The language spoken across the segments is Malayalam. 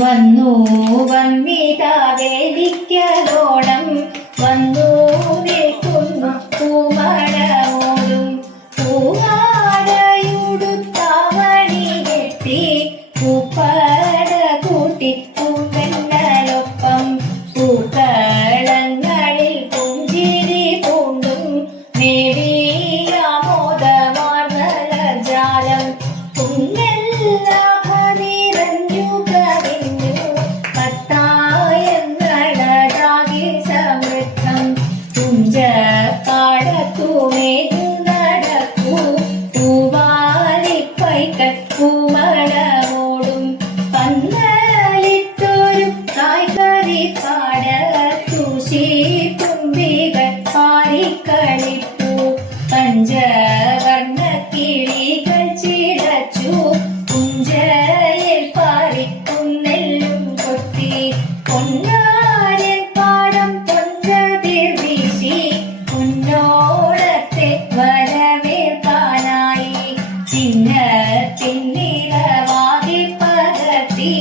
വന്നു വന്നിതാ വേദിക്കലോണം വന്നു നിൽക്കുന്നു പൂമണമോടും പൂവാടയുടുത്താവണി കെട്ടി പൂപ്പട കൂട്ടി പൂങ്കണ്ണലൊപ്പം പൂക്കളങ്ങളിൽ പുഞ്ചിരി പൂണ്ടും നേടിയാമോദമാർന്നലജാലം പൂമണമോടും പന്തലിട്ടൊരു കായ്കറി പാടത്തൂശി തുമ്പികൾ പാറിക്കളിപ്പൂ പഞ്ചവർണ്ണ കിളികൾ ചിറച്ചു പുഞ്ചയിൽ പാറിക്കുന്നെല്ലും കൊട്ടി പൊന്നാരൻ പാടം പൊൻകതിർ വീശി പൊന്നോടത്തെ വരവേൽക്കാനായി ചിഹ്നത്തിന്നിറവാതിൽ പകർത്തി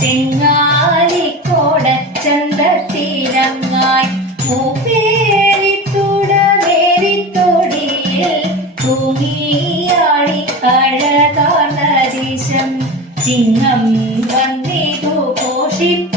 ചെങ്ങാലിക്കോട ചന്തത്തിരങ്ങായി മൂപ്പേരിത്തുടമേരിത്തൊടിയിൽ തൂങ്ങിയാടി അഴകാർന്ന ദേശം ചിഹ്നം വന്നിതു ഘോഷിപ്പ